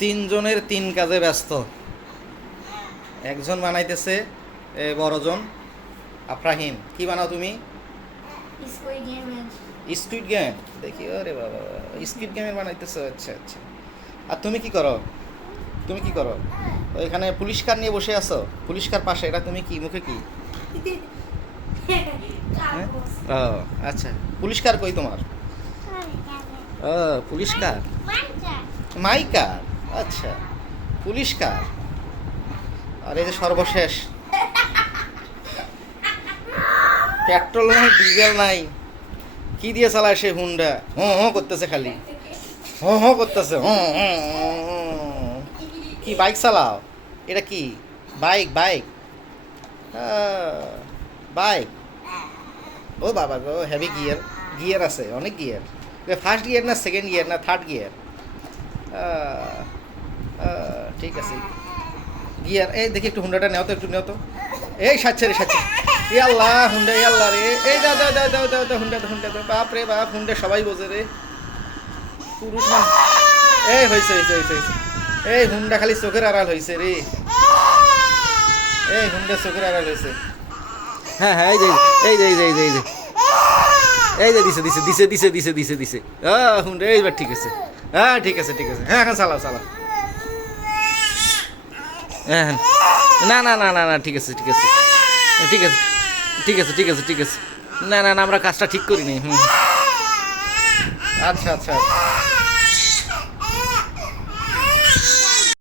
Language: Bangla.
তিনজনের তিন কাজে ব্যস্ত। একজন বানাইতেছে বড়জন আফরাহিম। কি বানাও তুমি? Squid game. দেখি, ওরে বাবা, স্কুইড গেমের বানাইতেছো। আচ্ছা আচ্ছা। আর তুমি কি করো? তুমি কি করো? ওইখানে পুলিশকার নিয়ে বসে আছো, পুলিশকার পাশে। এটা তুমি কি মুখে কি? হ্যাঁ? ও আচ্ছা, পুলিশকার কই তোমার? ও পুলিশকার, মাইকার। আচ্ছা, পুলিশকার। আর এই যে সর্বশেষ, পেট্রোল নাই, ডিজেল নাই, কি দিয়ে চালায় সে হুন্ডা? হঁ করতেছে, খালি হঁ করতেছে। কি বাইক চালাও? এটা কি বাইক? Bike, bike. ও বাবা গো, হেভি গিয়ার। গিয়ার আছে, অনেক গিয়ার। ফার্স্ট গিয়ার না সেকেন্ড গিয়ার না থার্ড গিয়ার? ঠিক আছে, গিয়ার। এই দেখি একটু হুন্ডাটা নেও তো, একটু নেও তো। এই সাচ্ছে রে, সাচ্ছে। এ আল্লাহ, হুন্ডা, এ আল্লাহ রে। এই দাও দাও দাও দাও দাও দাও, হুন্ডা দাও, হুন্ডা দাও। বাপ রে বাপ, হুন্ডা সবাই বোঝে রে, পুরুষ মান। এই হয়েছে হয়েছে হয়েছে হয়েছে। এই হুন্ডা খালি চোখের আড়াল হয়েছে রে। এই হুন্ডা চোখের আড়াল হয়েছে। হ্যাঁ হ্যাঁ, এই যে এই যে এই যে এই যে এই যে এই যে দিছে দিছে দিছে দিছে দিছে দিছে দিছে। হুন্ডা এইবার ঠিক আছে। হ্যাঁ ঠিক আছে ঠিক আছে। হ্যাঁ হ্যাঁ, চালাও চালাও। হ্যাঁ না না না না না, ঠিক আছে ঠিক আছে ঠিক আছে ঠিক আছে ঠিক আছে ঠিক আছে। না না না, আমরা কাজটা ঠিক করিনি। হুম, আচ্ছা আচ্ছা।